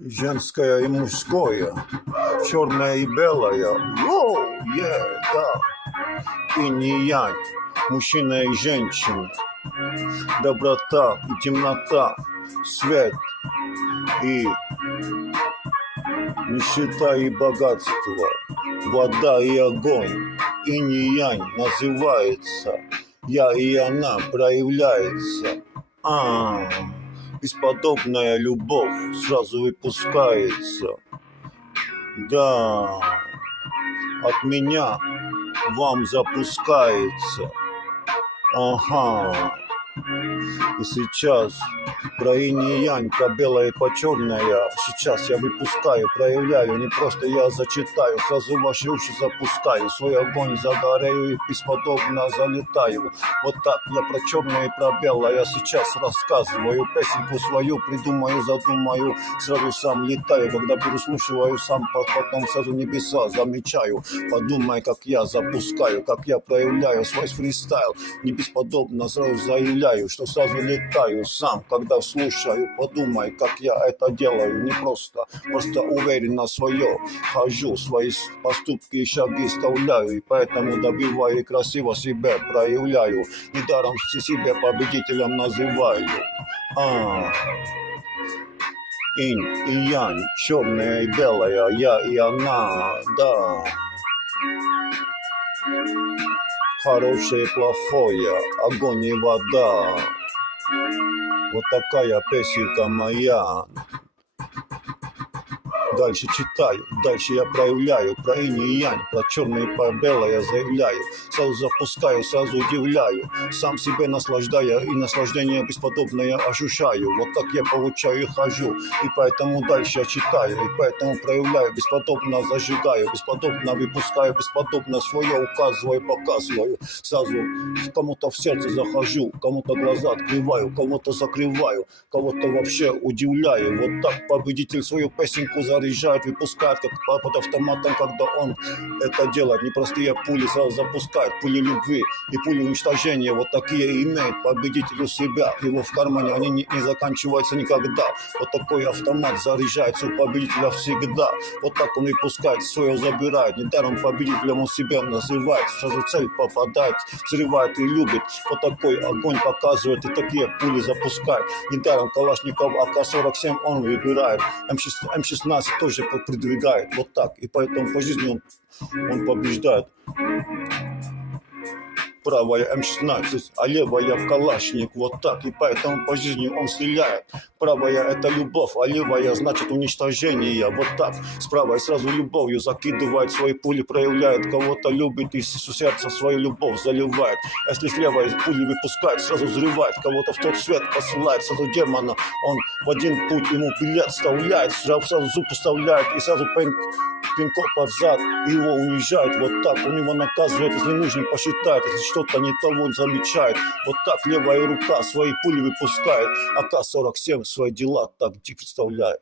женское и мужское, черное и белое. Воу, е, да. И янь, мужчина и женщина, доброта и темнота, свет и нищета и богатство, вода и огонь, и янь называется, я и она проявляется. А, бесподобная любовь сразу выпускается. Да, от меня вам запускается. Ага. И сейчас про инь и янь, по черное, сейчас я выпускаю, проявляю, не просто я зачитаю, сразу ваши уши запускаю, свой огонь задаряю и бесподобно залетаю. Вот так я про черное и про белое сейчас рассказываю, песенку свою придумаю, задумаю, сразу сам летаю, когда переслушиваю сам, потом сразу небеса замечаю, подумай, как я запускаю, как я проявляю свой фристайл, не бесподобно сразу заявляю, что сразу летаю сам, когда слушаю, подумай, как я это делаю, не просто, просто уверенно свое, хожу, свои поступки и шаги вставляю, и поэтому добиваю и красиво себя проявляю, недаром себе победителем называю. А, инь и янь, черное и белое, я и она, да. Хорошее и плохое, огонь и вода. Вот такая песенка моя. Дальше читаю, дальше я проявляю про инь и янь, про черное и про белое заявляю. Сразу запускаю, сразу удивляю, сам себе наслаждая и наслаждение бесподобное ощущаю. Вот так я получаю и хожу, и поэтому дальше я читаю, и поэтому проявляю, бесподобно зажигаю, бесподобно выпускаю, бесподобно свое указываю, показываю. Сразу кому-то в сердце захожу, кому-то глаза открываю, кому-то закрываю, кого-то вообще удивляю. Вот так победитель свою песенку заряжает, выпускает, как под автоматом, когда он это делает. Непростые пули сразу запускает, пули любви и пули уничтожения. Вот такие имеет победитель у себя. Его в кармане они не, не заканчиваются никогда. Вот такой автомат заряжается у победителя всегда. Вот так он выпускает, свое забирает. Недаром победителем он себя называет. Сразу цель попадает, взрывает и любит. Вот такой огонь показывает и такие пули запускает. Недаром Калашников АК-47 он выбирает. М16, М16 тоже продвигает. Вот так. И поэтому по жизни он, он побеждает. Правая М16, а левая в Калашник. Вот так. И поэтому по жизни он стреляет. Правая это любовь, а левая значит уничтожение. Вот так. С правой сразу любовью закидывает свои пули, проявляет. Кого-то любит и с сердца свою любовь заливает. Если с левой пули выпускает, сразу взрывает. Кого-то в тот свет посылает. Сразу демона он в один путь ему билет вставляет. Сразу, зуб вставляет и сразу пин, пинков под зад. И его унижает. Вот так. Он его наказывает, если нужно, посчитает. Если что-то не того, замечает. Вот так левая рука свои пули выпускает. АК-47 свои дела так представляет.